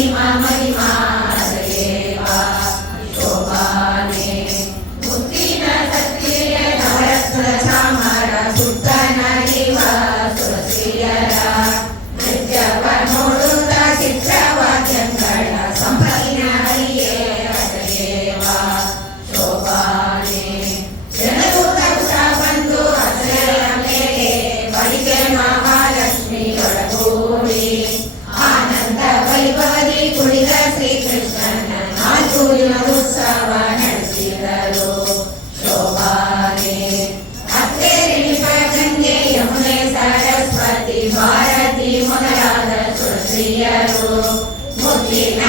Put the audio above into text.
ಮಹಿಮಾ ಮಹಿಮಾ ದೇವ ಶೋಭಾನೆ ಮುತ್ತಿನ ಸತ್ಯ ನವರತ್ನ ಚಾಮರ ಸುತ್ತನ ದಿವ ಸುರಸಿಯರ ನೃತ್ಯವ ನೋಡುತ್ತ ಚಿತ್ರವಾದ್ಯಗಳ ಸಂಪತ್ತಿನ ಹರಿಯೇ ದೇವ ಶೋಭಾನೆ ಜನರು ತಕ್ಷ ಬಂದು ಹಸೆಯ ಮೇಲೆ ಬಳಿಗೆ ಮಹಾಲಕ್ಷ್ಮಿ ಒಳಗೂಡಿ ಆನಂದ ವೈಭವದಿ ಕುಳಿತ ಶ್ರೀಕೃಷ್ಣನ ನಾಲ್ಕು ದಿನ ಉತ್ಸವ ನಡೆಸಿದರು ಶೋಭಾನೆ ಅತ್ತೆ ಗಂಗೆ ಯಮುನೆ ಸರಸ್ವತಿ ಭಾರತಿ ಮೊದಲಾದ ತುಳಸಿಯರು ಮುತ್ತಿನ